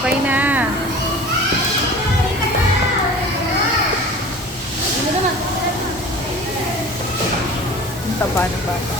Okay na. Ang taba ng bata.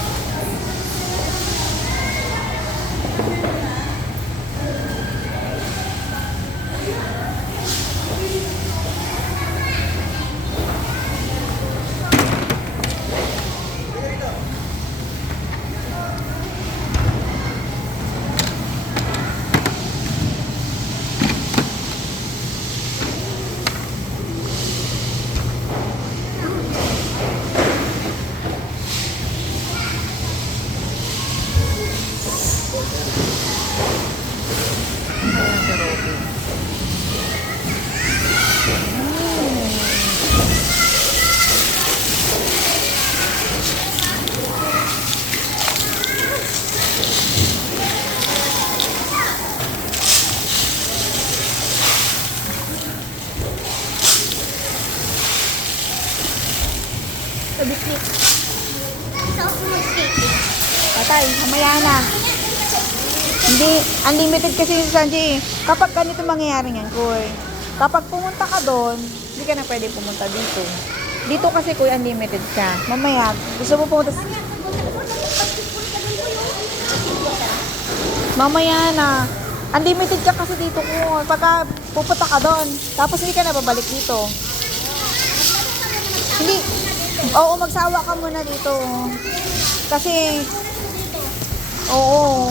Ayan si Robin. Patay, mamaya na. Hindi, unlimited kasi yung Sanji. Kapag ganito mangyayari niyan, Kuy. Kapag pumunta ka doon, hindi ka na pwede pumunta dito. Dito kasi, Kuy, unlimited ka. Mamaya, gusto mo pumunta mamaya na. Unlimited ka kasi dito, Kuy. Pagka pupunta ka doon, tapos hindi ka na babalik dito. Hindi. Oo, magsawa ka muna dito. Kasi, oo.